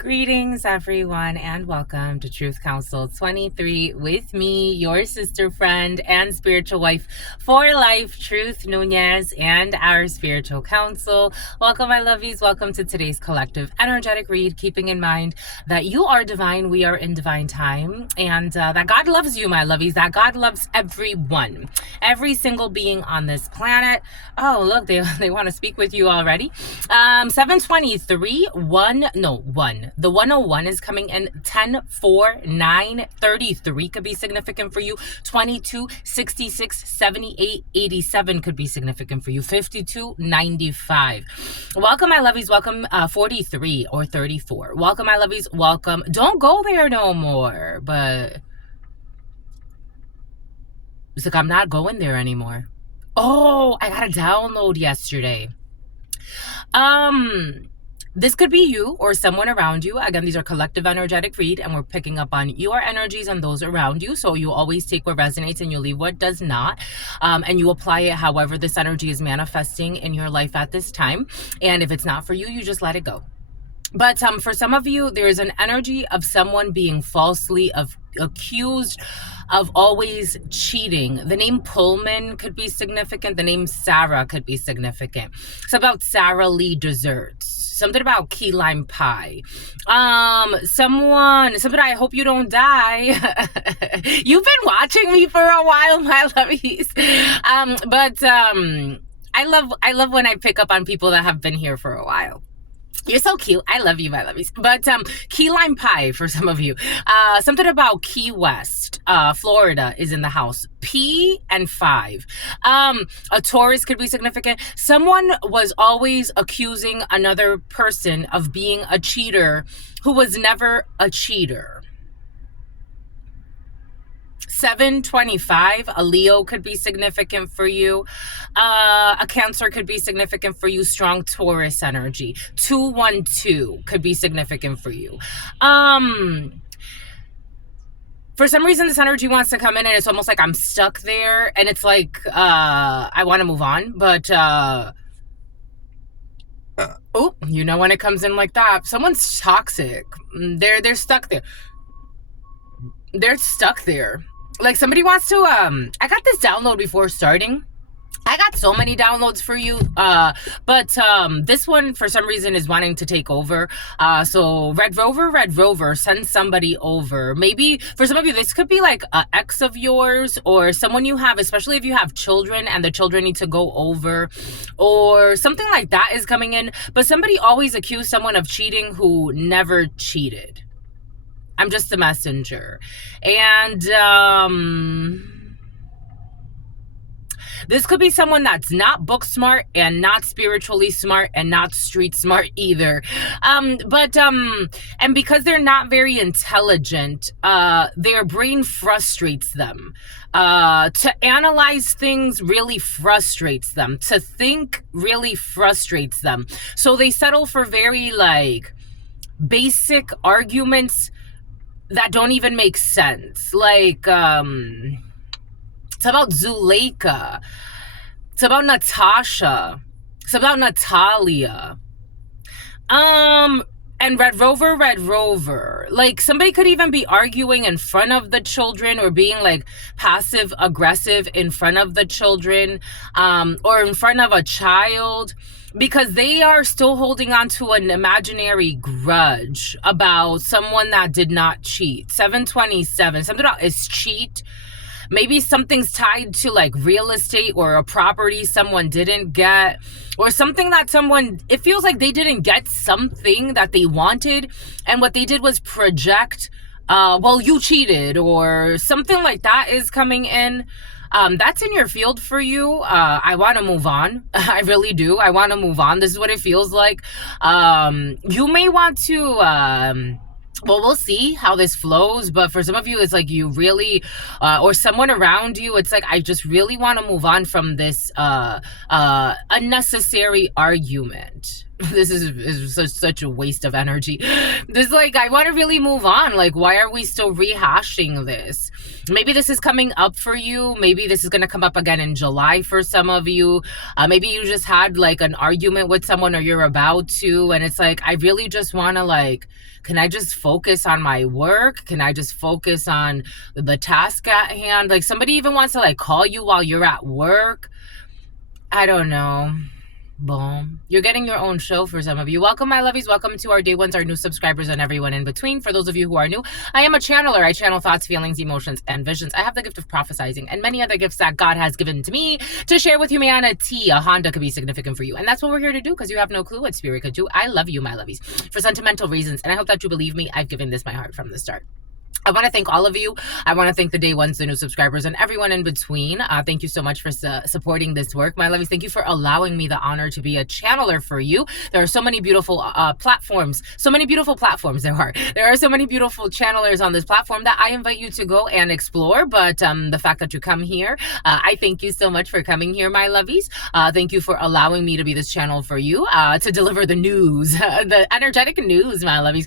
Greetings, everyone, and welcome to Truth Council 23 with me, your sister friend and spiritual wife for life, Truth Nunez, and our spiritual council. Welcome, my lovies. Welcome to today's collective energetic read, keeping in mind that you are divine, we are in divine time, and that God loves you, my lovies, that God loves everyone, every single being on this planet. Oh, look, they want to speak with you already. 723, 1. The 101 is coming in. 10, 4, 9, 33 could be significant for you. 22, 66, 78, 87 could be significant for you. 52, 95. Welcome, my lovies. Welcome, 43 or 34. Welcome, my lovies. Welcome. Don't go there no more. But it's like, I'm not going there anymore. Oh, I got a download yesterday. This could be you or someone around you. Again, these are collective energetic read, and we're picking up on your energies and those around you. So you always take what resonates and you leave what does not. And you apply it however this energy is manifesting in your life at this time. And if it's not for you, you just let it go. But for some of you, there is an energy of someone being falsely accused of always cheating. The name Pullman could be significant. The name Sarah could be significant. It's about Sara Lee desserts. Something about key lime pie. Something I hope you don't die. You've been watching me for a while, my lovies. I love when I pick up on people that have been here for a while. You're so cute. I love you, my lovies. But key lime pie for some of you. Something about Key West, Florida is in the house. P and 5. A Taurus could be significant. Someone was always accusing another person of being a cheater who was never a cheater. 725, a Leo could be significant for you. A Cancer could be significant for you. Strong Taurus energy. 212 could be significant for you. For some reason, this energy wants to come in and it's almost like I'm stuck there. And it's like, I want to move on. But, oh, you know when it comes in like that, someone's toxic. They're stuck there. They're stuck there. Like somebody wants to, I got this download before starting. I got so many downloads for you, but this one for some reason is wanting to take over. So Red Rover, send somebody over. Maybe for some of you, this could be like an ex of yours or someone you have, especially if you have children and the children need to go over or something like that is coming in. But somebody always accused someone of cheating who never cheated. I'm just a messenger. And this could be someone that's not book smart and not spiritually smart and not street smart either. And because they're not very intelligent, their brain frustrates them. To analyze things really frustrates them. To think really frustrates them. So they settle for very like basic arguments that don't even make sense. Like, it's about Zuleika. It's about Natasha. It's about Natalia. And Red Rover. Like, somebody could even be arguing in front of the children or being, like, passive-aggressive in front of the children or in front of a child because they are still holding on to an imaginary grudge about someone that did not cheat. 727. Something about is cheat. Maybe something's tied to like real estate or a property someone didn't get or something that it feels like they didn't get something that they wanted. And what they did was project, well, you cheated or something like that is coming in. That's in your field for you. I want to move on. I really do. I want to move on. This is what it feels like. You may want to, well, we'll see how this flows, but for some of you, it's like you really, or someone around you, it's like, I just really want to move on from this unnecessary argument. This is such a waste of energy. This, like, I want to really move on. Like, why are we still rehashing this? Maybe this is coming up for you. Maybe this is going to come up again in July for some of you. Maybe you just had like an argument with someone, or you're about to, and it's like, I really just want to, like, can I just focus on my work? Can I just focus on the task at hand? Like, somebody even wants to like call you while you're at work. I don't know. Boom. You're getting your own show for some of you. Welcome, my lovies. Welcome to our day ones, our new subscribers, and everyone in between. For those of you who are new, I am a channeler. I channel thoughts, feelings, emotions, and visions. I have the gift of prophesizing and many other gifts that God has given to me to share with humanity. A Honda could be significant for you. And that's what we're here to do, because you have no clue what spirit could do. I love you, my lovies, for sentimental reasons. And I hope that you believe me. I've given this my heart from the start. I want to thank all of you. I want to thank the day ones, the new subscribers, and everyone in between. Thank you so much for supporting this work, my lovies. Thank you for allowing me the honor to be a channeler for you. There are so many beautiful platforms. So many beautiful platforms there are. There are so many beautiful channelers on this platform that I invite you to go and explore. But the fact that you come here, I thank you so much for coming here, my lovies. Thank you for allowing me to be this channel for you, to deliver the news, the energetic news, my lovies.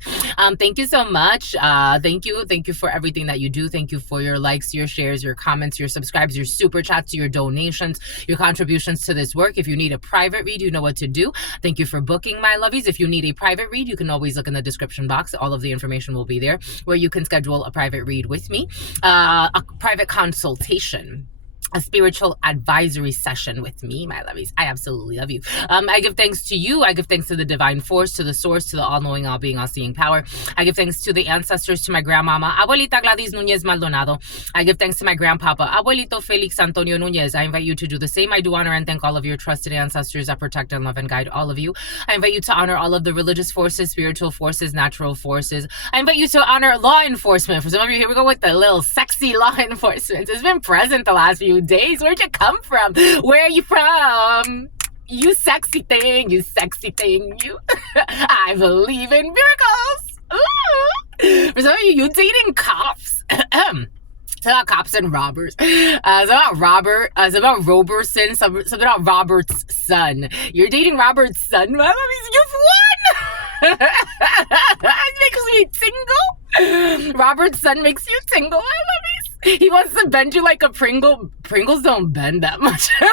Thank you so much. Thank you. Thank you for everything that you do. Thank you for your likes, your shares, your comments, your subscribes, your super chats, your donations, your contributions to this work. If you need a private read, you know what to do. Thank you for booking, my lovies. If you need a private read, you can always look in the description box. All of the information will be there, where you can schedule a private read with me, a private consultation, a spiritual advisory session with me, my lovies. I absolutely love you. I give thanks to you. I give thanks to the divine force, to the source, to the all-knowing, all-being, all-seeing power. I give thanks to the ancestors, to my grandmama, Abuelita Gladys Nunez Maldonado. I give thanks to my grandpapa, Abuelito Felix Antonio Nunez. I invite you to do the same. I do honor and thank all of your trusted ancestors that protect and love and guide all of you. I invite you to honor all of the religious forces, spiritual forces, natural forces. I invite you to honor law enforcement. For some of you, here we go with the little sexy law enforcement. It's been present the last few days. Where'd you come from? Where are you from? You sexy thing, you sexy thing, you. I believe in miracles. Ooh. For some of you, you dating cops. It's about cops and robbers. It's about it's about Robertson. Something about Robert's son. You're dating Robert's son. You've won. It makes me tingle. Robert's son makes you tingle. I love you. He wants to bend you like a Pringle. Pringles don't bend that much. My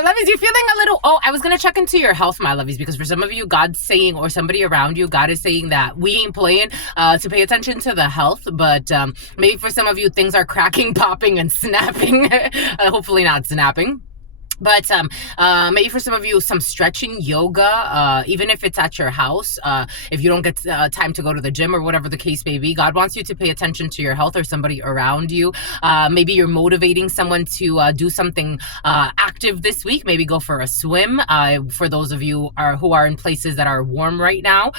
lovies, you're feeling a little... Oh, I was going to check into your health, my lovies, because for some of you, God's saying, or somebody around you, God is saying that we ain't playing to pay attention to the health. But maybe for some of you, things are cracking, popping, and snapping. Hopefully not snapping. But maybe for some of you, some stretching, yoga, even if it's at your house, if you don't get time to go to the gym or whatever the case may be, God wants you to pay attention to your health or somebody around you. Maybe you're motivating someone to do something active this week. Maybe go for a swim for those of you who are in places that are warm right now.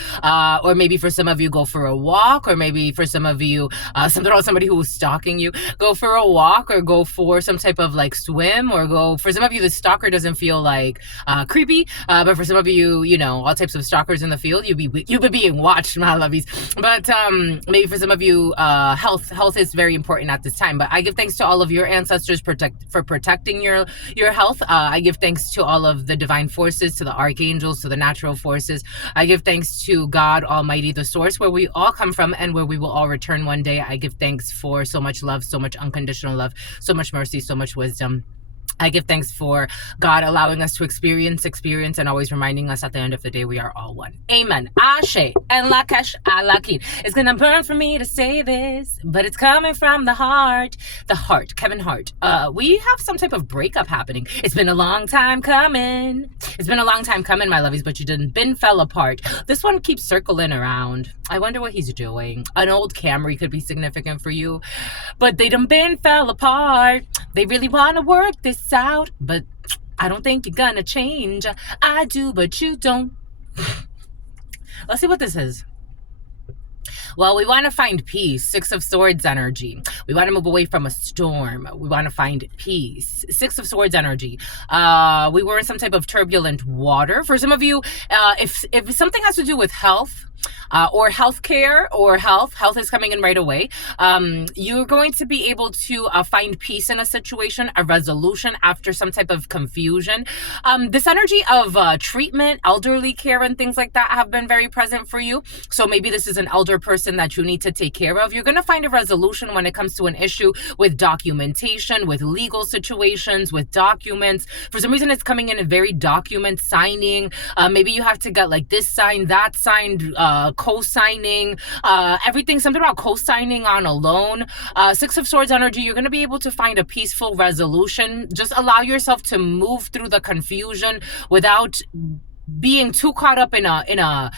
Or maybe for some of you, go for a walk. Or maybe for some of you, somebody who is stalking you, go for a walk or go for some type of like swim, or go for some of you, the stalker doesn't feel like creepy, but for some of you, you know, all types of stalkers in the field, you'll be being watched, my lovies. But maybe for some of you, health is very important at this time. But I give thanks to all of your ancestors for protecting your health. I give thanks to all of the divine forces, to the archangels, to the natural forces. I give thanks to God Almighty, the source, where we all come from and where we will all return one day. I give thanks for so much love, so much unconditional love, so much mercy, so much wisdom. I give thanks for God allowing us to experience, and always reminding us at the end of the day, we are all one. Amen. Ashe and Lakesh Alakin. It's going to burn for me to say this, but it's coming from the heart. The heart, Kevin Hart. We have some type of breakup happening. It's been a long time coming. It's been a long time coming, my lovies, but you didn't fell apart. This one keeps circling around. I wonder what he's doing. An old Camry could be significant for you, but they done fell apart. They really want to work this out, but I don't think you're gonna change. I do, but you don't. Let's see what this is. Well, we want to find peace. Six of Swords energy. We want to move away from a storm. We want to find peace. Six of Swords energy. We were in some type of turbulent water. For some of you, if something has to do with health, or healthcare or health is coming in right away. You're going to be able to find peace in a situation, a resolution after some type of confusion. This energy of treatment, elderly care, and things like that have been very present for you. So maybe this is an elder person that you need to take care of. You're going to find a resolution when it comes to an issue with documentation, with legal situations, with documents. For some reason, it's coming in a very document signing. Maybe you have to get like this signed, that signed, co-signing, everything, something about co-signing on a loan. Six of Swords energy, you're going to be able to find a peaceful resolution. Just allow yourself to move through the confusion without being too caught up in a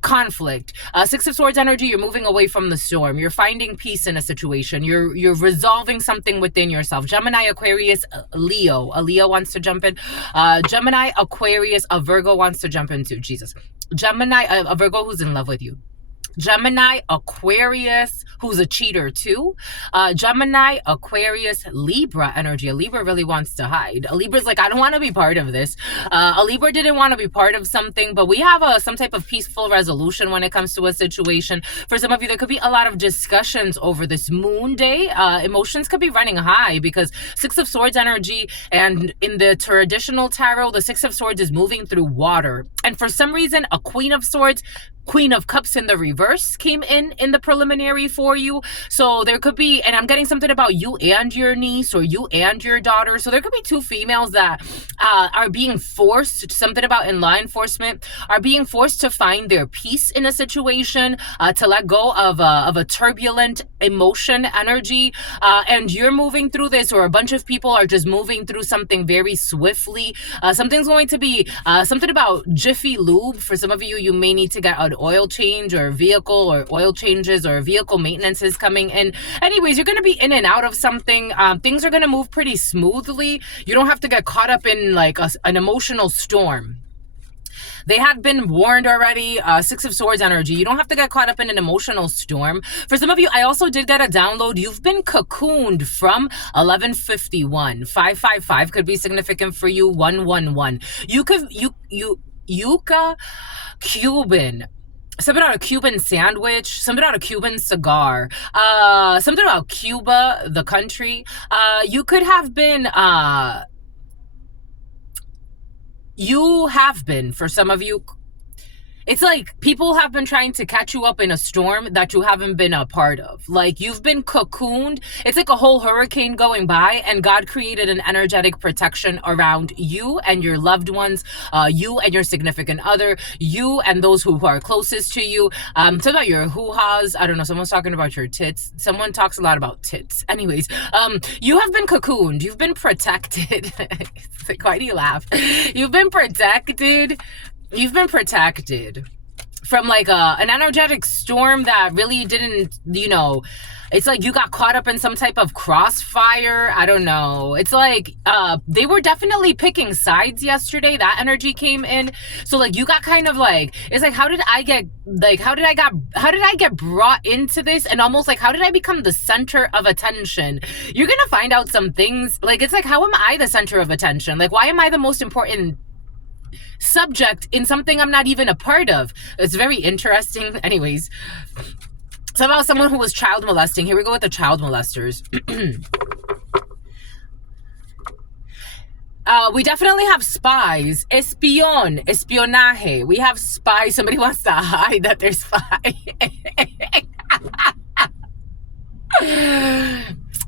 conflict. Six of Swords energy, you're moving away from the storm. You're finding peace in a situation. You're resolving something within yourself. Gemini, Aquarius, Leo. A Leo wants to jump in. Gemini, Aquarius, a Virgo wants to jump in too. Jesus. Gemini, a Virgo who's in love with you. Gemini, Aquarius, who's a cheater too. Gemini, Aquarius, Libra energy. A Libra really wants to hide. A Libra's like, I don't want to be part of this. A Libra didn't want to be part of something, but we have some type of peaceful resolution when it comes to a situation. For some of you, there could be a lot of discussions over this moon day. Emotions could be running high because Six of Swords energy, and in the traditional tarot, the Six of Swords is moving through water. And for some reason, a Queen of Swords, Queen of Cups in the reverse came in the preliminary for you. So there could be, and I'm getting something about you and your niece or you and your daughter. So there could be two females that are being forced, something about in law enforcement, are being forced to find their peace in a situation, to let go of a turbulent emotion energy. And you're moving through this, or a bunch of people are just moving through something very swiftly. Something's going to be, something about Jiffy Lube. For some of you, you may need to get an oil change or vehicle or oil changes or vehicle maintenance is coming in. Anyways, you're going to be in and out of something. Things are going to move pretty smoothly. You don't have to get caught up in like an emotional storm. They had been warned already. Six of Swords energy. You don't have to get caught up in an emotional storm. For some of you, I also did get a download. You've been cocooned from 1151. 555 could be significant for you. 111. Yucca Cuban. Something about a Cuban sandwich, something about a Cuban cigar, something about Cuba, the country. You could have been, for some of you, it's like people have been trying to catch you up in a storm that you haven't been a part of. Like you've been cocooned. It's like a whole hurricane going by, and God created an energetic protection around you and your loved ones, you and your significant other, you and those who are closest to you. Talk about your hoo-has. I don't know. Someone's talking about your tits. Someone talks a lot about tits. Anyways, you have been cocooned. You've been protected. It's like, why do you laugh? You've been protected. You've been protected from like an energetic storm that really didn't, it's like you got caught up in some type of crossfire. I don't know. It's like they were definitely picking sides yesterday. That energy came in. So like you got kind of like, it's like, how did I get brought into this? And almost like, how did I become the center of attention? You're going to find out some things. Like, it's like, how am I the center of attention? Like, why am I the most important subject in something I'm not even a part of? It's very interesting. Anyways, somehow someone who was child molesting. Here we go with the child molesters. We definitely have spies. Espionaje. We have spies. Somebody wants to hide that they're spies.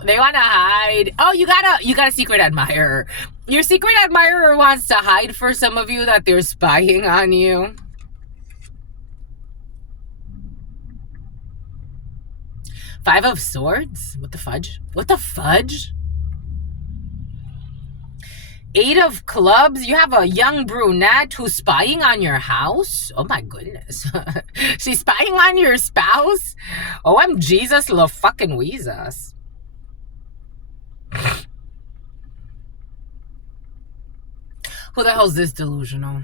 They want to hide. Oh, you got a secret admirer. Your secret admirer wants to hide for some of you that they're spying on you. Five of Swords? What the fudge? What the fudge? Eight of Clubs. You have a young brunette who's spying on your house. Oh my goodness. She's spying on your spouse? Oh, I'm Jesus lo fucking Weezus. Who the hell's this delusional?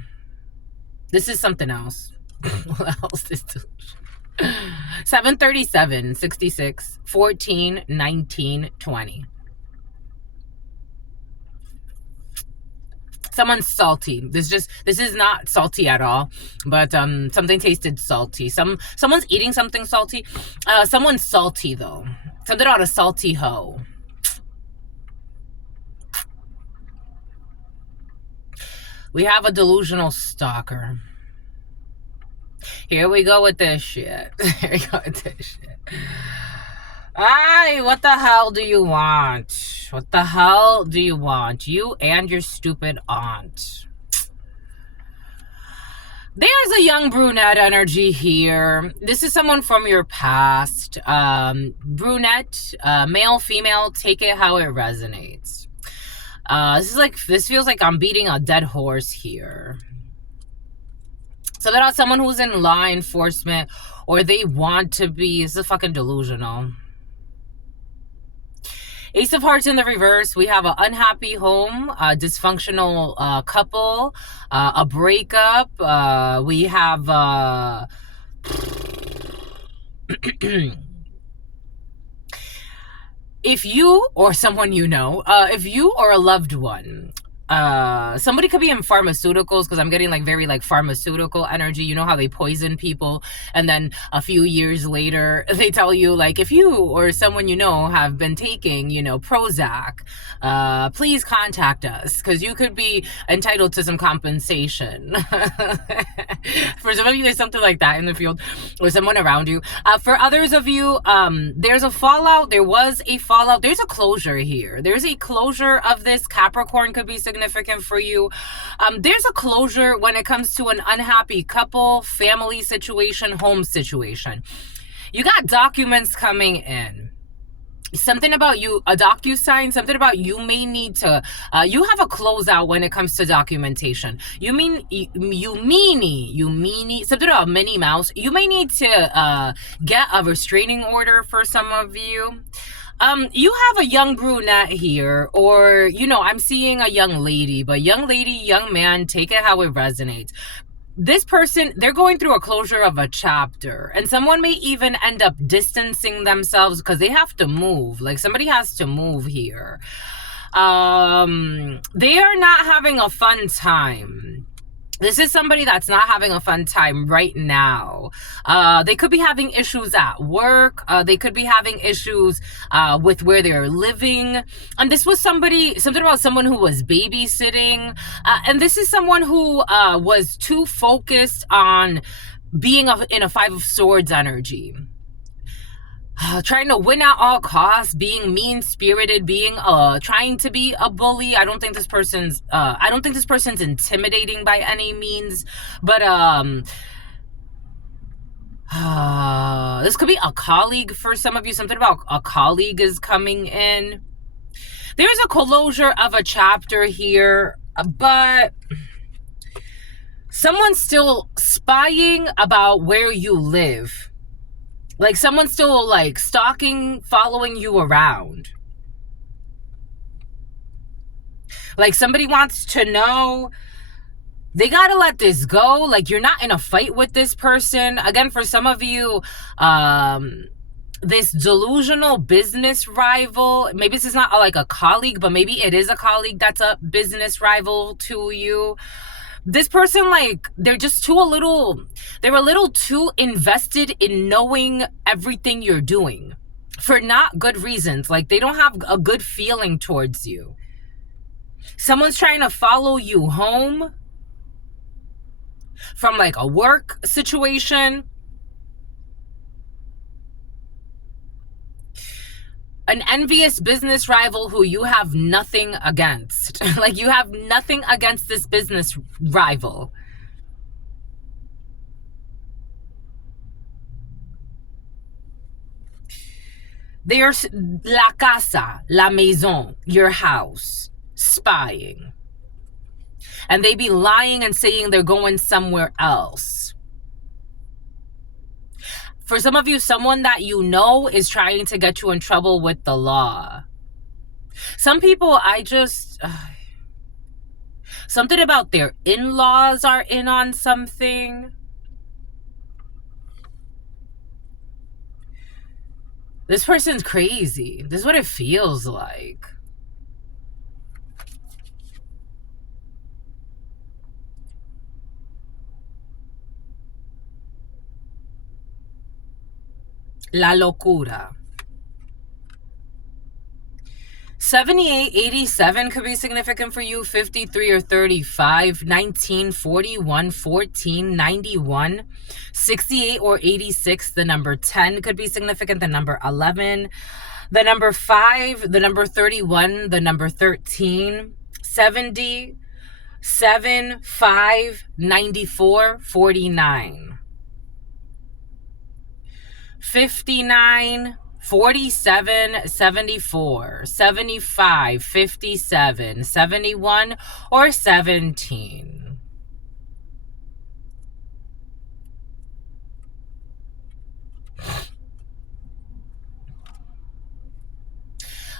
This is something else. Who the hell's this delusional? 737, 66, 14, 19, 20. Someone's salty. This is not salty at all, but something tasted salty. Someone's eating something salty. Someone's salty though. Something about a salty hoe. We have a delusional stalker. Here we go with this shit. Here we go with this shit. Ay, what the hell do you want? What the hell do you want? You and your stupid aunt. There's a young brunette energy here. This is someone from your past. Brunette, male, female, take it how it resonates. This feels like I'm beating a dead horse here. So they're not someone who's in law enforcement or they want to be. This is fucking delusional. Ace of Hearts in the reverse. We have an unhappy home, a dysfunctional couple, a breakup. We have if you or someone you know, if you or a loved one, somebody could be in pharmaceuticals, because I'm getting like very like pharmaceutical energy. You know how they poison people and then a few years later they tell you like, if you or someone you know have been taking, you know, Prozac, please contact us because you could be entitled to some compensation. For some of you there's something like that in the field or someone around you. For others of you, there's a fallout. There was a fallout. There's a closure here. There's a closure of this. Capricorn could be significant for you. There's a closure when it comes to an unhappy couple, family situation, home situation. You got documents coming in. Something about you, a DocuSign, something about you may need to, you have a closeout when it comes to documentation. Something about Minnie Mouse. You may need to get a restraining order for some of you. You have a young brunette here, or, you know, I'm seeing a young lady, but young lady, young man, take it how it resonates. This person, they're going through a closure of a chapter, and someone may even end up distancing themselves because they have to move. Like somebody has to move here. They are not having a fun time. This is somebody that's not having a fun time right now. They could be having issues at work. They could be having issues with where they're living. And this was something about someone who was babysitting. And this is someone who was too focused on being in a Five of Swords energy. Trying to win at all costs, being mean-spirited, trying to be a bully. I don't think this person's intimidating by any means, but this could be a colleague for some of you. Something about a colleague is coming in. There's a closure of a chapter here, but someone's still spying about where you live. Like someone's still like stalking, following you around. Like somebody wants to know. They gotta let this go. Like you're not in a fight with this person. Again, for some of you, this delusional business rival, maybe this is not like a colleague, but maybe it is a colleague that's a business rival to you. This person, like, they're a little too invested in knowing everything you're doing for not good reasons. Like, they don't have a good feeling towards you. Someone's trying to follow you home from, like, a work situation. An envious business rival who you have nothing against. Like, you have nothing against this business rival. There's la casa, la maison, your house, spying. And they be lying and saying they're going somewhere else. For some of you, someone that you know is trying to get you in trouble with the law. Some people, something about their in-laws are in on something. This person's crazy. This is what it feels like. La locura. 78, 87 could be significant for you. 53 or 35, 19, 41, 14, 91, 68 or 86. The number 10 could be significant. The number 11, the number 5, the number 31, the number 13, 70, 7, 5, 94, 49, 59, 47, 74, 75, 57, 71, or 17.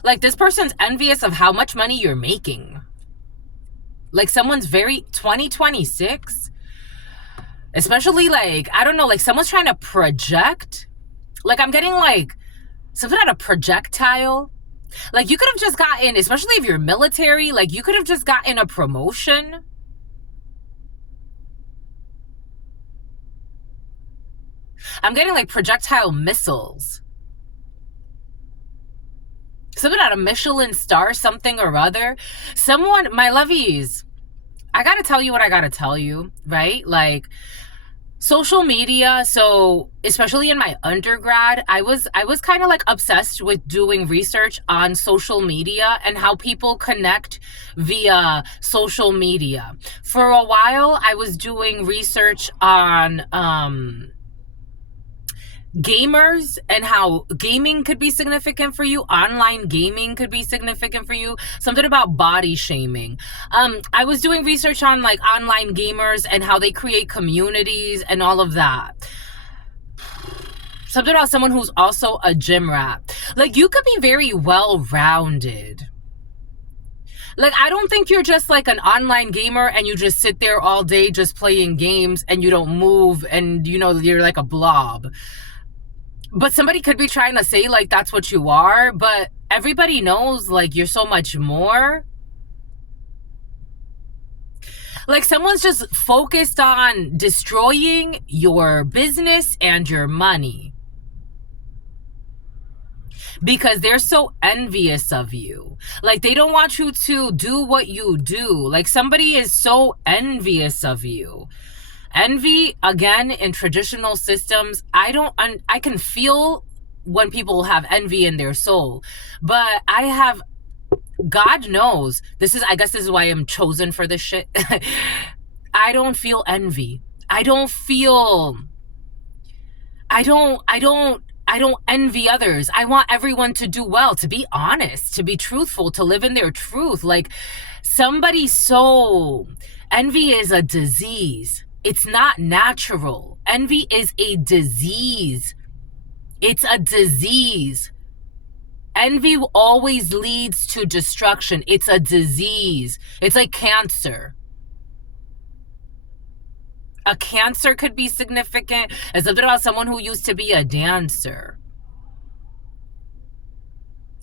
Like, this person's envious of how much money you're making. Like, someone's very 2026, especially, like, I don't know, like someone's trying to project. Like, I'm getting like something out of projectile. Like, you could have just gotten, especially if you're military, like you could have just gotten a promotion. I'm getting like projectile missiles. Something out of Michelin star, something or other. Someone, my lovies, I gotta tell you what I gotta tell you, right? Like, social media, so especially in my undergrad, I was kind of like obsessed with doing research on social media and how people connect via social media. For a while, I was doing research on gamers and how gaming could be significant for you. Online gaming could be significant for you. Something about body shaming. I was doing research on like online gamers and how they create communities and all of that. Something about someone who's also a gym rat. Like, you could be very well-rounded. Like, I don't think you're just like an online gamer and you just sit there all day just playing games and you don't move and, you know, you're like a blob. But somebody could be trying to say like that's what you are, but everybody knows like you're so much more. Like, someone's just focused on destroying your business and your money because they're so envious of you. Like, they don't want you to do what you do. Like, somebody is so envious of you. Envy, again, in traditional systems, I can feel when people have envy in their soul, but I have, God knows, I guess this is why I'm chosen for this shit. I don't feel envy. I don't envy others. I want everyone to do well, to be honest, to be truthful, to live in their truth. Like, envy is a disease. It's not natural. Envy is a disease. It's a disease. Envy always leads to destruction. It's a disease. It's like cancer. A cancer could be significant. It's something about someone who used to be a dancer.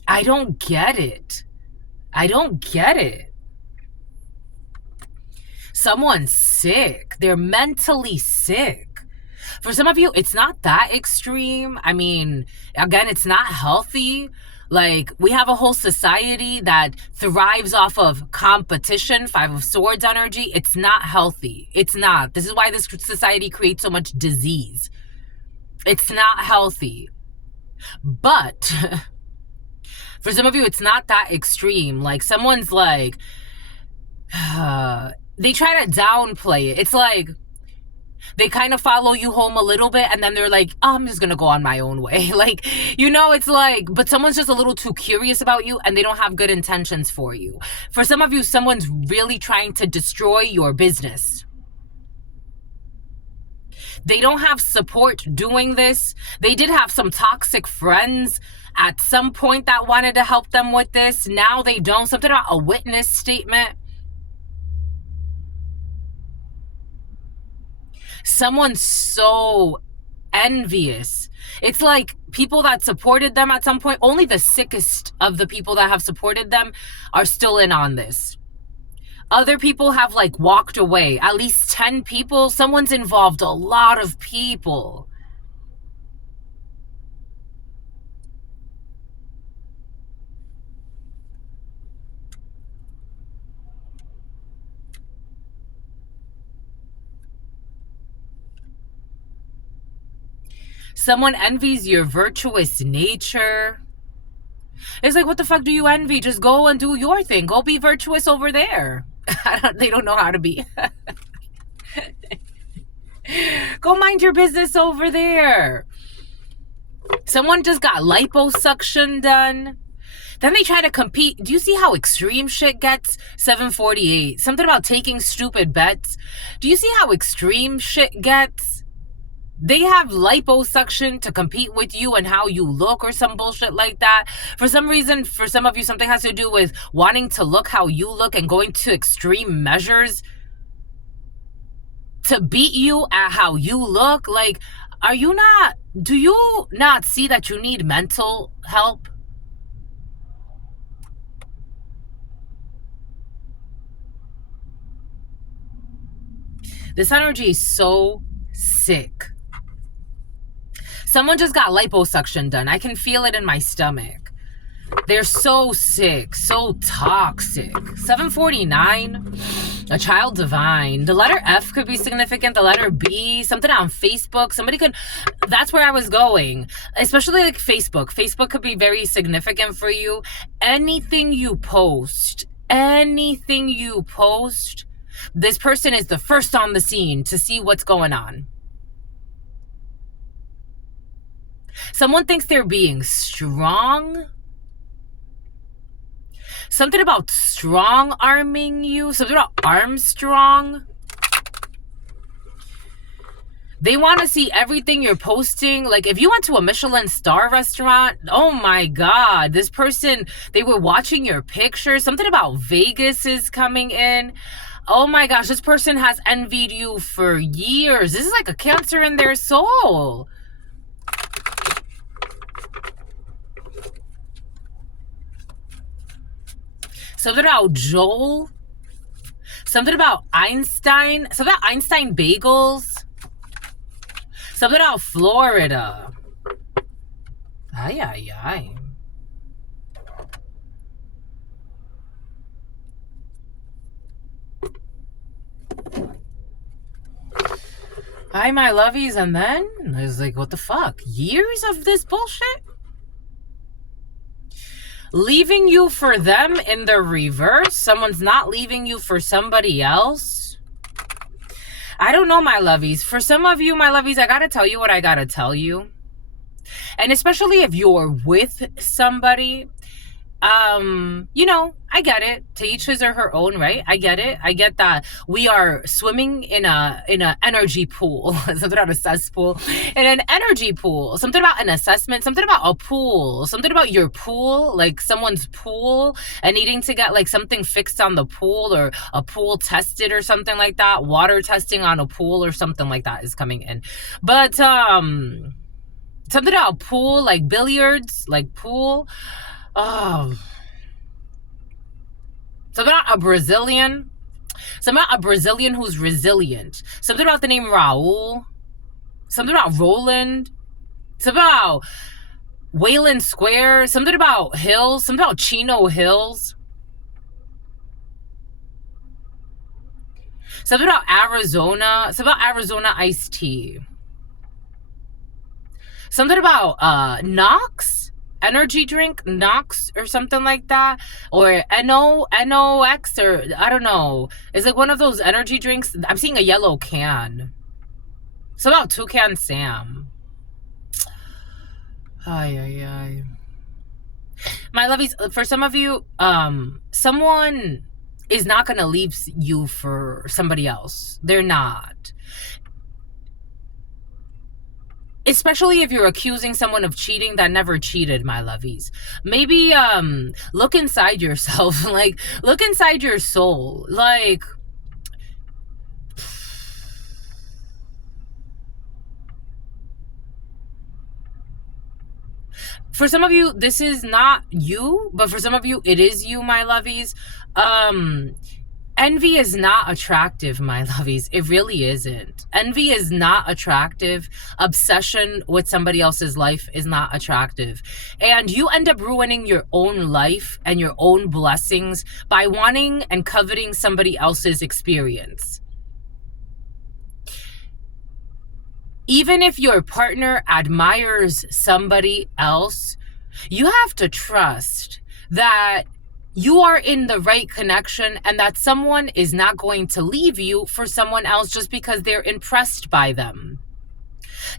I don't get it. I don't get it. Someone's sick. They're mentally sick. For some of you, it's not that extreme. I mean, again, it's not healthy. Like, we have a whole society that thrives off of competition, 5 of Swords energy. It's not healthy. It's not. This is why this society creates so much disease. It's not healthy. But for some of you, it's not that extreme. Like, someone's like, they try to downplay it. It's like they kind of follow you home a little bit and then they're like, oh, I'm just gonna go on my own way. Like, you know, it's like, but someone's just a little too curious about you and they don't have good intentions for you. For some of you, someone's really trying to destroy your business. They don't have support doing this. They did have some toxic friends at some point that wanted to help them with this. Now they don't. Something about a witness statement. Someone's so envious. It's like people that supported them at some point, only the sickest of the people that have supported them are still in on this. Other people have like walked away. At least 10 people. Someone's involved a lot of people. Someone envies your virtuous nature. It's like, what the fuck do you envy? Just go and do your thing. Go be virtuous over there. They don't know how to be. Go mind your business over there. Someone just got liposuction done. Then they try to compete. Do you see how extreme shit gets? 748. Something about taking stupid bets. Do you see how extreme shit gets? They have liposuction to compete with you and how you look or some bullshit like that. For some reason, for some of you, something has to do with wanting to look how you look and going to extreme measures to beat you at how you look. Like, do you not see that you need mental help? This energy is so sick. Someone just got liposuction done. I can feel it in my stomach. They're so sick, so toxic. 749, a child divine. The letter F could be significant. The letter B, something on Facebook. Somebody could, that's where I was going. Especially like Facebook. Facebook could be very significant for you. Anything you post, this person is the first on the scene to see what's going on. Someone thinks they're being strong. Something about strong arming you. Something about Armstrong. They want to see everything you're posting. Like if you went to a Michelin star restaurant, oh my God, this person, they were watching your pictures. Something about Vegas is coming in. Oh my gosh, this person has envied you for years. This is like a cancer in their soul. Something about Joel. Something about Einstein. Something about Einstein bagels. Something about Florida. Ay, ay, ay. Hi, my lovies. And then I was like, what the fuck? Years of this bullshit? Leaving you for them in the reverse. Someone's not leaving you for somebody else. I don't know, my lovies. For some of you, my lovies, I gotta tell you what I gotta tell you. And especially if you're with somebody, you know, I get it. To each his or her own, right? I get it. I get that we are swimming in a energy pool. Something about a cesspool. In an energy pool. Something about an assessment. Something about a pool. Something about your pool. Like someone's pool. And needing to get like something fixed on the pool. Or a pool tested or something like that. Water testing on a pool or something like that is coming in. But something about pool. Like billiards. Like pool. Oh, something about a Brazilian. Something about a Brazilian who's resilient. Something about the name Raul. Something about Roland. Something about Wayland Square. Something about Hills. Something about Chino Hills. Something about Arizona. Something about Arizona iced tea. Something about Knox. Energy drink, Knox or something like that, or NOX, or I don't know. It's like one of those energy drinks. I'm seeing a yellow can. So about Toucan Sam. Ay, ay, ay. My lovies, for some of you, someone is not gonna leave you for somebody else. They're not. Especially if you're accusing someone of cheating that never cheated, my lovies. Maybe look inside yourself. Like, look inside your soul. Like, For some of you, this is not you, but for some of you, it is you, my lovies. Envy is not attractive, my lovies. It really isn't. Envy is not attractive. Obsession with somebody else's life is not attractive. And you end up ruining your own life and your own blessings by wanting and coveting somebody else's experience. Even if your partner admires somebody else, you have to trust that you are in the right connection and that someone is not going to leave you for someone else just because they're impressed by them.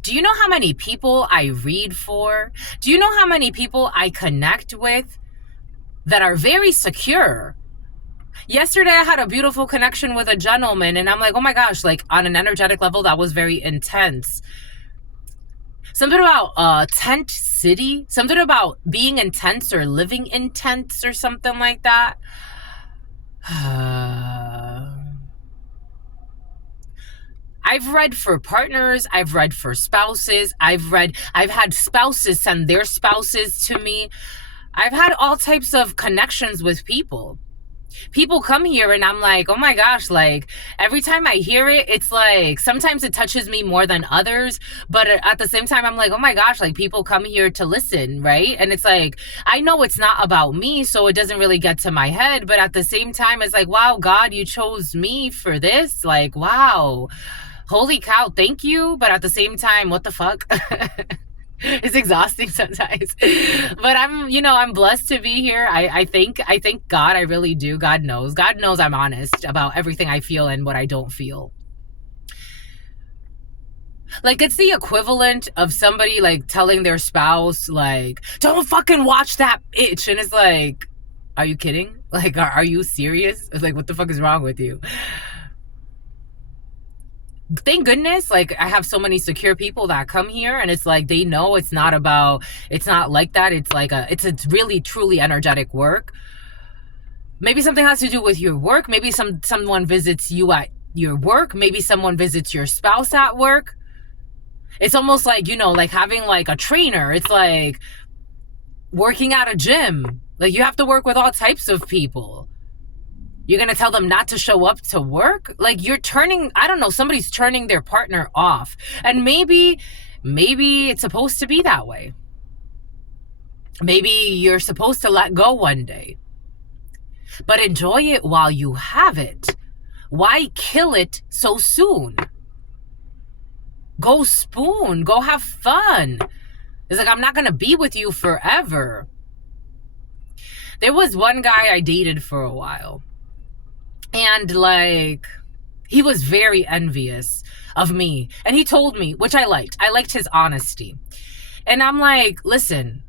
Do you know how many people I read for? Do you know how many people I connect with that are very secure? Yesterday, I had a beautiful connection with a gentleman, and I'm like, oh my gosh, like on an energetic level, that was very intense. Something about tent city, something about being intense or living in tents or something like that. I've read for partners, I've read for spouses, I've had spouses send their spouses to me. I've had all types of connections with people. People come here and I'm like, oh my gosh, like every time I hear it, it's like sometimes it touches me more than others, but at the same time I'm like, oh my gosh, like people come here to listen, right? And it's like, I know it's not about me, so it doesn't really get to my head, but at the same time it's like, wow, God, you chose me for this. Like, wow, holy cow, thank you. But at the same time, what the fuck? It's exhausting sometimes, but I'm blessed to be here. I thank God. I really do. God knows I'm honest about everything I feel and what I don't feel. Like, it's the equivalent of somebody like telling their spouse, like, don't fucking watch that bitch. And it's like, are you kidding? Like, are you serious? It's like, what the fuck is wrong with you? Thank goodness, like I have so many secure people that come here, and it's like they know it's not like that. It's like it's really truly energetic work. Maybe something has to do with your work. Maybe someone visits you at your work. Maybe someone visits your spouse at work. It's almost like, like having like a trainer. It's like working at a gym. Like you have to work with all types of people. You're going to tell them not to show up to work? Like somebody's turning their partner off. And maybe it's supposed to be that way. Maybe you're supposed to let go one day. But enjoy it while you have it. Why kill it so soon? Go spoon. Go have fun. It's like, I'm not going to be with you forever. There was one guy I dated for a while. And like, he was very envious of me. And he told me, which I liked. I liked his honesty. And I'm like, listen,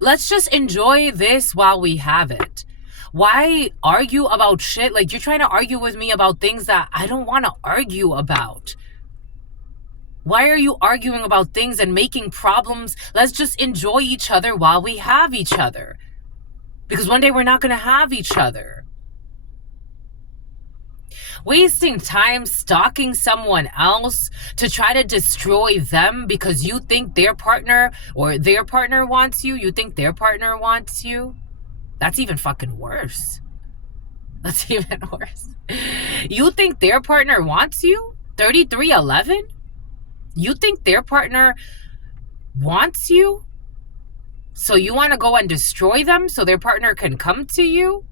let's just enjoy this while we have it. Why argue about shit? Like, you're trying to argue with me about things that I don't want to argue about. Why are you arguing about things and making problems? Let's just enjoy each other while we have each other. Because one day we're not going to have each other. Wasting time stalking someone else to try to destroy them because you think their partner wants you. You think their partner wants you. That's even fucking worse. That's even worse. You think their partner wants you? 3311? You think their partner wants you? So you want to go and destroy them so their partner can come to you?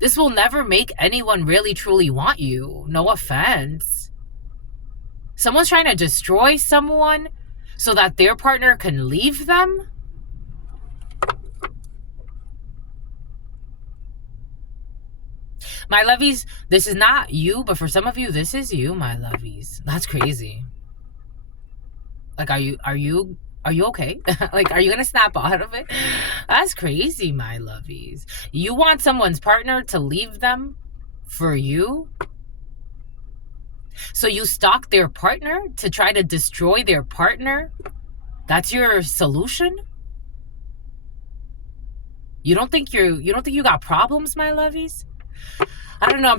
This will never make anyone really truly want you. No offense. Someone's trying to destroy someone so that their partner can leave them? My lovies, this is not you, but for some of you, this is you, my lovies. That's crazy. Like, are you okay? Like, are you gonna snap out of it? That's crazy, my lovies. You want someone's partner to leave them for you? So you stalk their partner to try to destroy their partner? That's your solution? You don't think you got problems, my lovies? I don't know.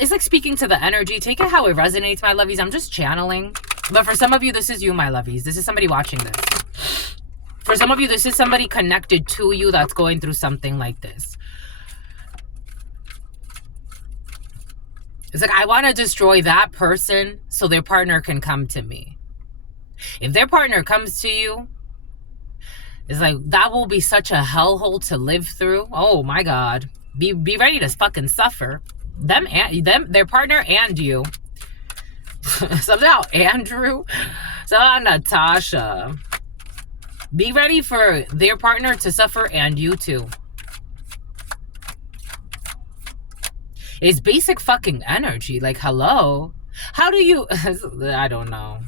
It's like speaking to the energy. Take it how it resonates, my lovies. I'm just channeling. But for some of you, this is you, my lovies. This is somebody watching this. For some of you, this is somebody connected to you that's going through something like this. It's like, I want to destroy that person so their partner can come to me. If their partner comes to you, it's like, that will be such a hellhole to live through. Oh my God. Be ready to fucking suffer. Their partner and you. Somehow Andrew. Somehow Natasha. Be ready for their partner to suffer and you too. It's basic fucking energy. Like, hello? How do you... I don't know.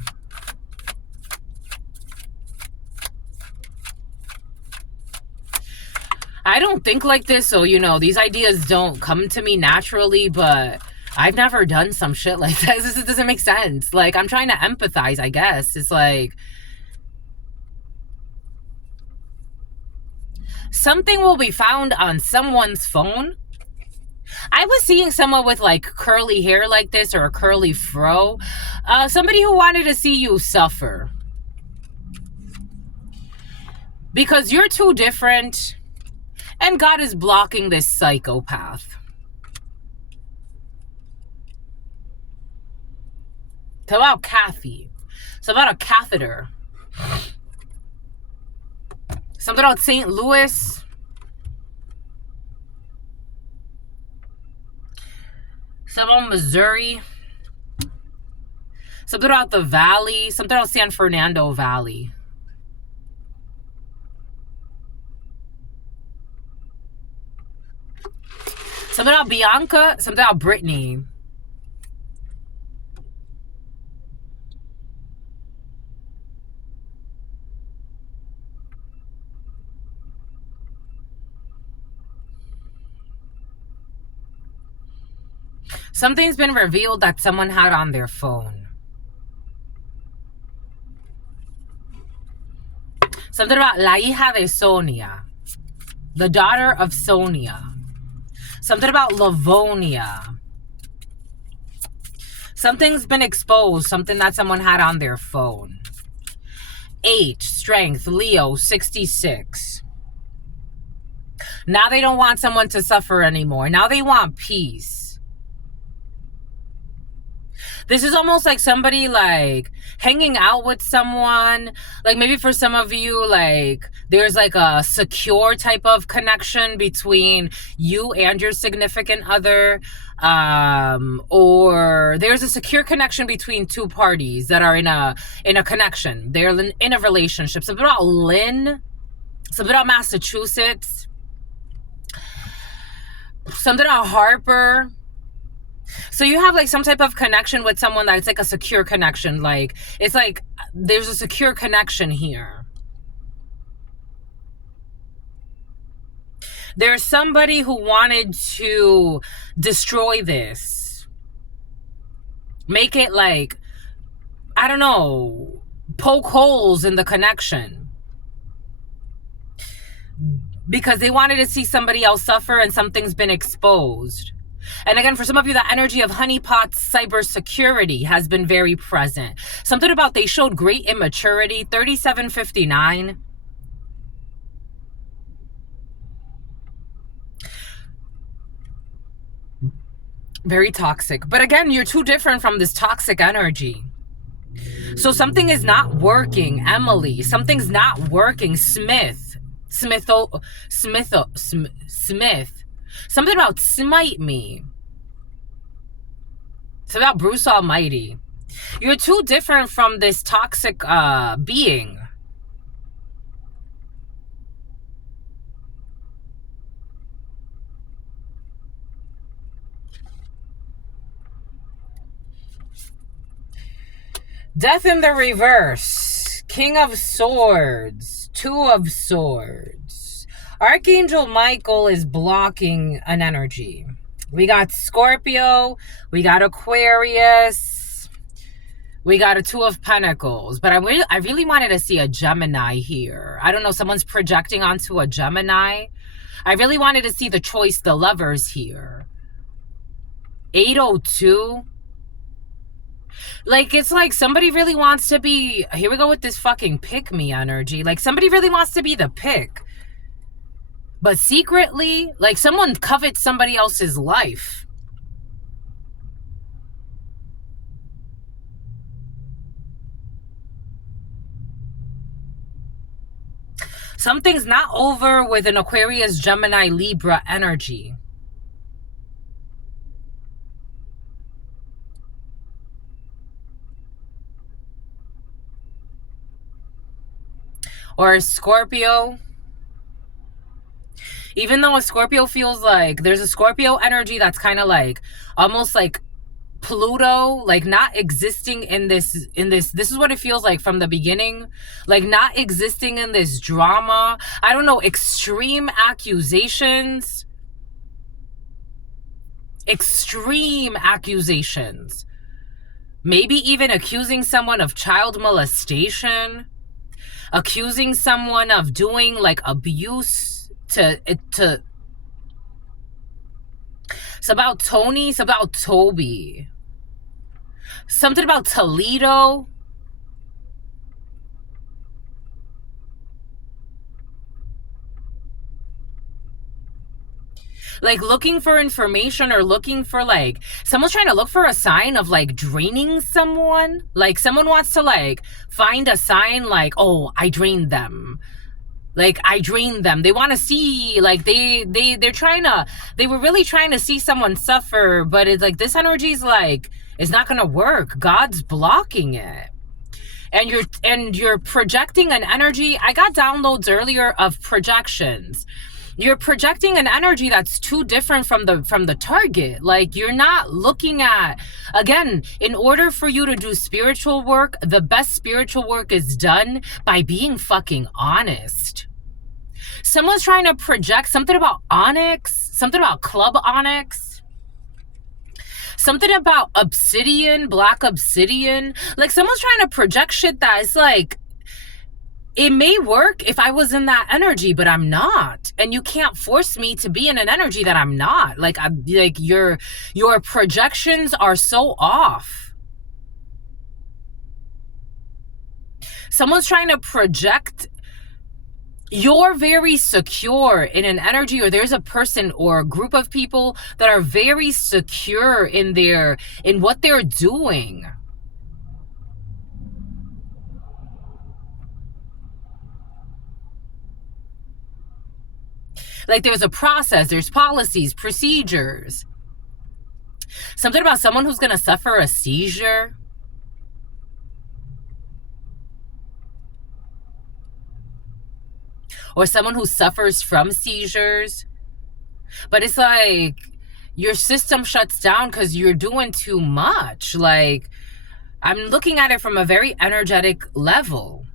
I don't think like this, so, you know, these ideas don't come to me naturally, but I've never done some shit like this. This doesn't make sense. Like, I'm trying to empathize, I guess. It's like... something will be found on someone's phone. I was seeing someone with like curly hair like this or a curly fro. Somebody who wanted to see you suffer. Because you're too different and God is blocking this psychopath. It's about Kathy. It's about a catheter. Something about St. Louis. Something about Missouri. Something about the valley. Something about San Fernando Valley. Something about Bianca. Something about Brittany. Something's been revealed that someone had on their phone. Something about La hija de Sonia. The daughter of Sonia. Something about Livonia. Something's been exposed. Something that someone had on their phone. 8, strength, Leo, 66. Now they don't want someone to suffer anymore. Now they want peace. This is almost like somebody like hanging out with someone. Like maybe for some of you, like there's like a secure type of connection between you and your significant other. Or there's a secure connection between two parties that are in a connection. They're in a relationship. Something about Lynn. Something about Massachusetts. Something about Harper. So you have like some type of connection with someone that's like a secure connection. Like it's like there's a secure connection here. There's somebody who wanted to destroy this. Make it like, I don't know, poke holes in the connection. Because they wanted to see somebody else suffer and something's been exposed. And again, for some of you, the energy of honeypot cybersecurity has been very present. Something about they showed great immaturity. 3759. Very toxic. But again, you're too different from this toxic energy. So something is not working, Emily. Something's not working, Smith. Smith. Something about smite me. It's about Bruce Almighty. You're too different from this toxic being. Death in the reverse. King of Swords. 2 of Swords. Archangel Michael is blocking an energy. We got Scorpio. We got Aquarius. We got a 2 of Pentacles. But I really wanted to see a Gemini here. I don't know. Someone's projecting onto a Gemini. I really wanted to see the choice, the lovers here. 802. Like, it's like somebody really wants to be, here we go with this fucking pick me energy. Like, somebody really wants to be the pick. But secretly, like, someone covets somebody else's life. Something's not over with an Aquarius, Gemini, Libra energy. Or a Scorpio. Even though a Scorpio feels like, there's a Scorpio energy that's kind of like, almost like Pluto, like not existing in this is what it feels like from the beginning, like not existing in this drama. I don't know, extreme accusations. Maybe even accusing someone of child molestation, accusing someone of doing like abuse to it's about Tony, it's about Toby. Something about Toledo. Like looking for information or looking for like, someone's trying to look for a sign of like draining someone. Like someone wants to like find a sign like, oh, I drained them. Like I drained them. They want to see, like they were really trying to see someone suffer, but it's like this energy is like, it's not gonna work. God's blocking it. And you're projecting an energy. I got downloads earlier of projections. You're projecting an energy that's too different from the target. Like you're not looking at, again, in order for you to do spiritual work, the best spiritual work is done by being fucking honest. Someone's trying to project something about onyx, something about club onyx, something about obsidian, black obsidian. Like someone's trying to project shit that is like, it may work if I was in that energy, but I'm not. And you can't force me to be in an energy that I'm not. Like your projections are so off. Someone's trying to project, you're very secure in an energy, or there's a person or a group of people that are very secure in what they're doing. Like there's a process, there's policies, procedures. Something about someone who's going to suffer a seizure. Or someone who suffers from seizures. But it's like your system shuts down because you're doing too much. Like I'm looking at it from a very energetic level.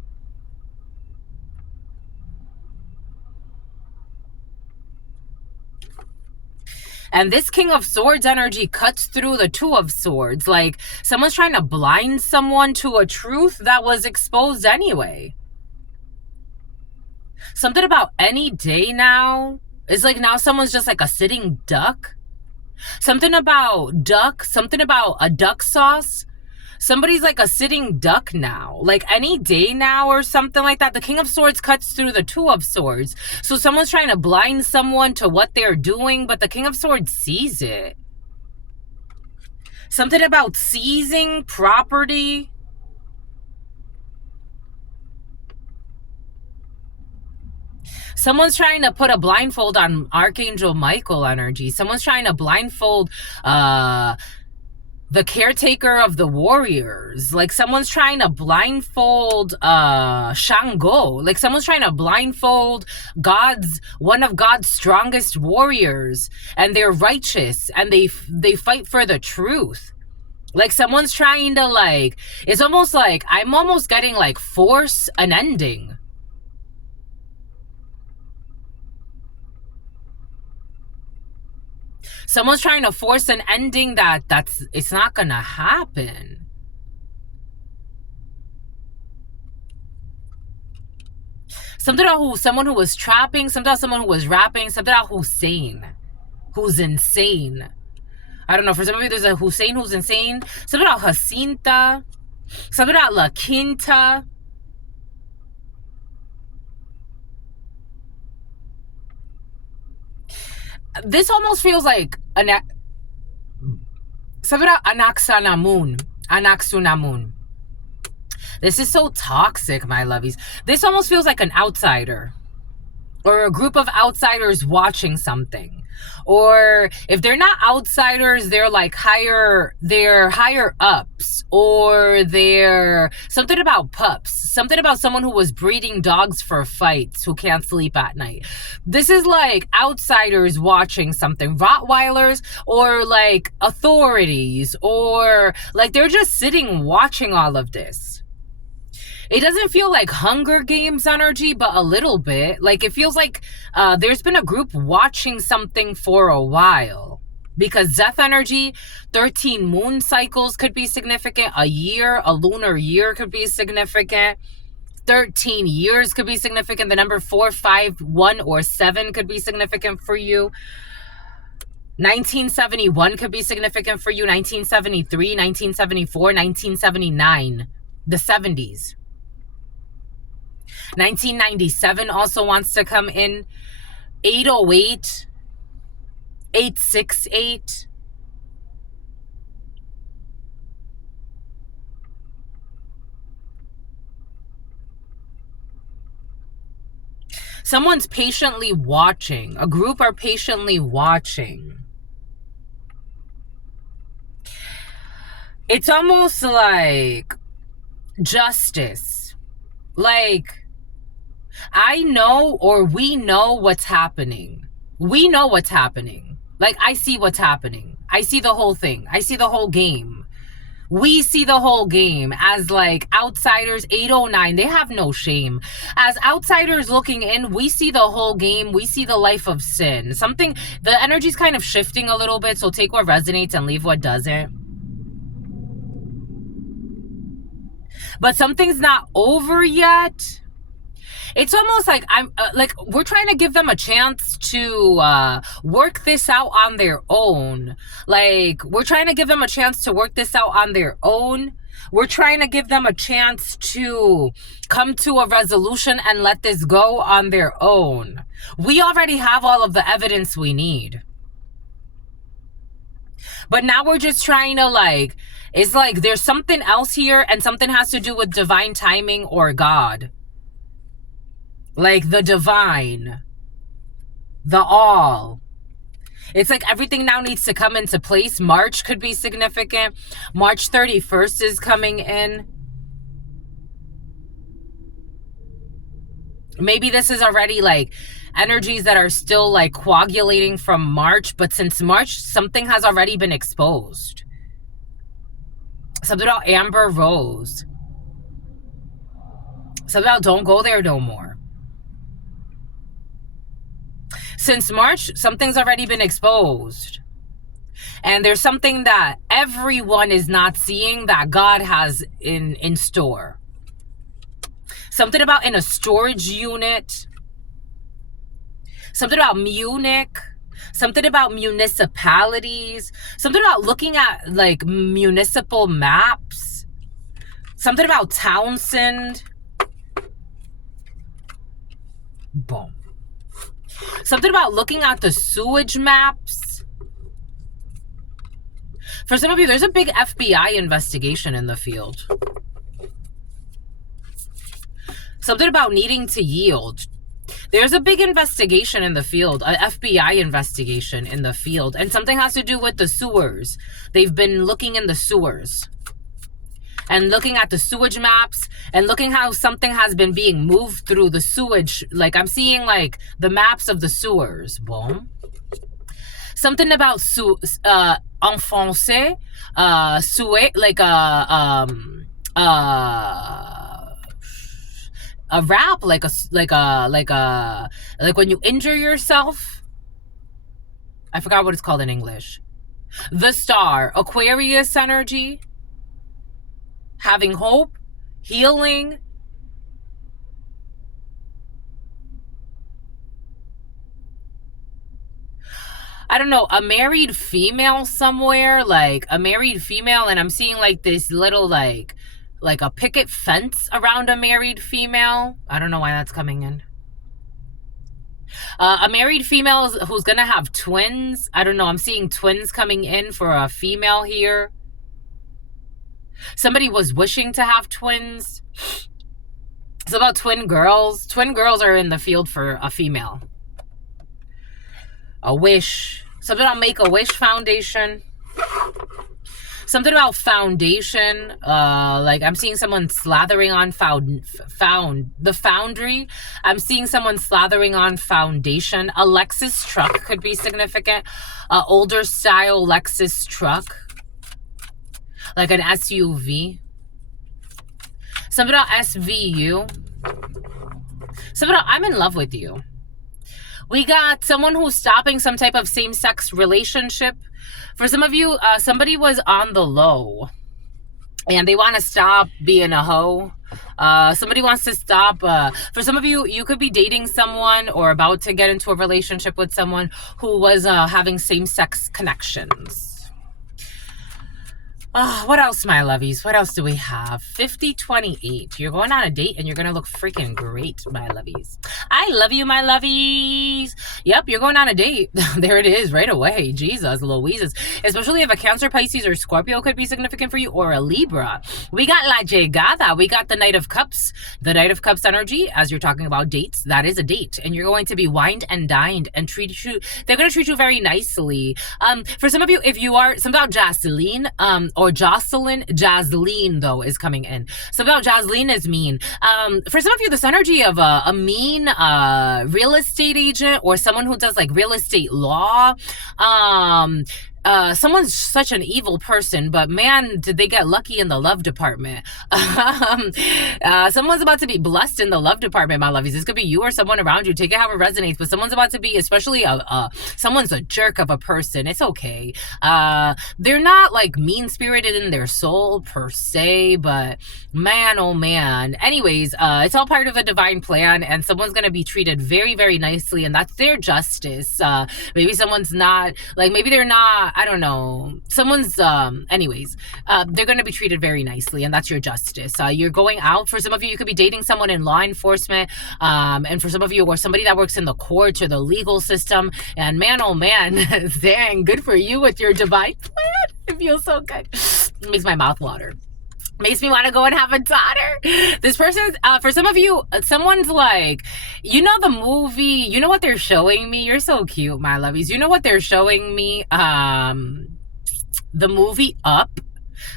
And this King of Swords energy cuts through the Two of Swords. Like someone's trying to blind someone to a truth that was exposed anyway. Something about any day now. It's like now someone's just like a sitting duck. Something about duck. Something about a duck sauce. Somebody's like a sitting duck now. Like any day now or something like that. The King of Swords cuts through the Two of Swords. So someone's trying to blind someone to what they're doing, but the King of Swords sees it. Something about seizing property. Someone's trying to put a blindfold on Archangel Michael energy. Someone's trying to blindfold the caretaker of the warriors. Like someone's trying to blindfold Shango. Like someone's trying to blindfold one of God's strongest warriors, and they're righteous and they fight for the truth. Like someone's trying to like, it's almost like I'm almost getting like force an ending. Someone's trying to force an ending it's not gonna happen. Something about someone who was trapping, something about someone who was rapping, something about who's insane. I don't know. For some of you, there's a Hussein who's insane. Something about Jacinta. Something about La Quinta. This almost feels like something about Anaxanamun. Anaxunamun. This is so toxic, my lovies. This almost feels like an outsider. Or a group of outsiders watching something. Or if they're not outsiders, they're like higher ups, or they're something about pups, something about someone who was breeding dogs for fights who can't sleep at night. This is like outsiders watching something, Rottweilers, or like authorities, or like they're just sitting watching all of this. It doesn't feel like Hunger Games energy, but a little bit. Like, it feels like there's been a group watching something for a while. Because death energy, 13 moon cycles could be significant. A lunar year could be significant. 13 years could be significant. The number 4, 5, 1, or 7 could be significant for you. 1971 could be significant for you. 1973, 1974, 1979. The 70s. 1997 also wants to come in. 808, 868. Someone's patiently watching. A group are patiently watching. It's almost like justice. Like, I know, or we know what's happening. We know what's happening. Like, I see what's happening. I see the whole thing. I see the whole game. We see the whole game as like outsiders. 809, they have no shame. As outsiders looking in, we see the whole game. We see the life of sin. The energy's kind of shifting a little bit, so take what resonates and leave what doesn't. But something's not over yet. It's almost like we're trying to give them a chance to work this out on their own. Like, we're trying to give them a chance to work this out on their own. We're trying to give them a chance to come to a resolution and let this go on their own. We already have all of the evidence we need. But now we're just trying to it's like there's something else here, and something has to do with divine timing or God. Like the divine, the all. It's like everything now needs to come into place. March could be significant. March 31st is coming in. Maybe this is already like energies that are still like coagulating from March, but since March, something has already been exposed. Something about Amber Rose. Something about don't go there no more. Since March, something's already been exposed. And there's something that everyone is not seeing that God has in store. Something about in a storage unit. Something about Munich. Something about municipalities. Something about looking at like municipal maps. Something about Townsend. Boom. Something about looking at the sewage maps. For some of you, there's a big FBI investigation in the field. Something about needing to yield. There's a big investigation in the field, an FBI investigation in the field, and something has to do with the sewers. They've been looking in the sewers and looking at the sewage maps and looking how something has been being moved through the sewage. Like, I'm seeing like the maps of the sewers. Boom. Something about en français, like a rap, like when you injure yourself. I forgot what it's called in English. The star, Aquarius energy. Having hope, healing. I don't know, a married female somewhere, like a married female, and I'm seeing like this little like a picket fence around a married female. I don't know why that's coming in. A married female who's gonna have twins. I don't know. I'm seeing twins coming in for a female here. Somebody was wishing to have twins. It's about twin girls. Twin girls are in the field for a female. A wish. Something about Make-A-Wish Foundation. Something about foundation. Like I'm seeing someone slathering on the foundry. I'm seeing someone slathering on foundation. A Lexus truck could be significant. Older style Lexus truck. Like an SUV. Something about SVU. Something about I'm in love with you. We got someone who's stopping some type of same-sex relationship. For some of you, somebody was on the low and they want to stop being a hoe. Somebody wants to stop. For some of you, you could be dating someone or about to get into a relationship with someone who was having same-sex connections. What else, my lovies? What else do we have? 5028. You're going on a date and you're going to look freaking great, my lovies. I love you, my lovies. Yep, you're going on a date. There it is right away. Jesus, Louises. Especially if a Cancer, Pisces, or Scorpio could be significant for you, or a Libra. We got La Llegada. We got the Knight of Cups. The Knight of Cups energy, as you're talking about dates, that is a date. And you're going to be wined and dined and treat you. They're going to treat you very nicely. For some of you, if you are, something about Jocelyn, or Jocelyn though is coming in. So about Jocelyn is mean. For some of you, this energy of a mean real estate agent or someone who does like real estate law. Someone's such an evil person, but man, did they get lucky in the love department. Someone's about to be blessed in the love department, my lovies. This could be you or someone around you. Take it how it resonates, but someone's about to be, especially someone's a jerk of a person. It's okay. They're not like mean-spirited in their soul per se, but man, oh man. Anyways, it's all part of a divine plan, and someone's going to be treated very, very nicely, and that's their justice. Maybe someone's not, like, maybe they're not, I don't know. Someone's, anyways, they're going to be treated very nicely, and that's your justice. You're going out. For some of you, you could be dating someone in law enforcement, and for some of you, or somebody that works in the courts or the legal system, and man, oh man, dang, good for you with your divine plan. It feels so good. It makes my mouth water. Makes me want to go and have a daughter. This person, for some of you, someone's like, you know the movie, you know what they're showing me? You're so cute, my lovies. You know what they're showing me? The movie Up.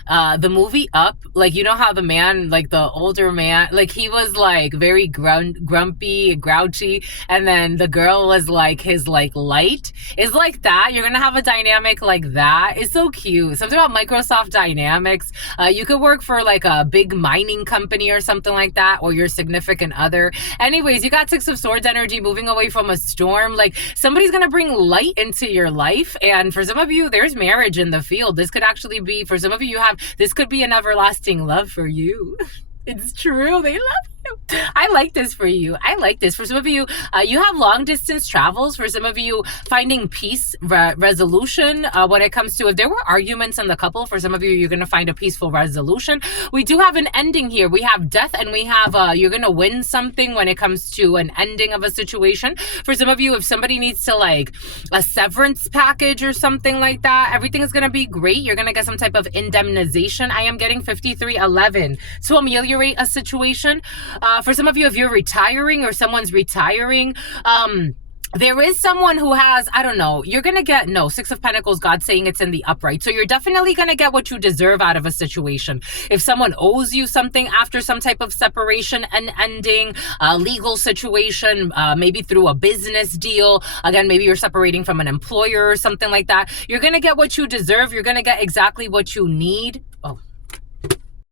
The movie Up, like, you know how the man, like the older man, like he was like very grumpy and grouchy, and then the girl was like his like light. It's like that. You're gonna have a dynamic like that. It's so cute. Something about Microsoft Dynamics. You could work for like a big mining company or something like that, or your significant other. Anyways, you got Six of Swords energy, moving away from a storm. Like somebody's gonna bring light into your life, and for some of you, there's marriage in the field. This could actually be, for some of you, this could be an everlasting love for you. It's true. They love you. I like this for you. I like this. For some of you, you have long distance travels. For some of you, finding peace, resolution when it comes to, if there were arguments in the couple, for some of you, you're going to find a peaceful resolution. We do have an ending here. We have death, and we have, you're going to win something when it comes to an ending of a situation. For some of you, if somebody needs to like a severance package or something like that, everything is going to be great. You're going to get some type of indemnization. I am getting 5311 to ameliorate a situation. For some of you, if you're retiring or someone's retiring, there is someone who has, I don't know, you're going to get, no, Six of Pentacles, God saying it's in the upright. So you're definitely going to get what you deserve out of a situation. If someone owes you something after some type of separation and ending, legal situation, maybe through a business deal, again, maybe you're separating from an employer or something like that, you're going to get what you deserve. You're going to get exactly what you need.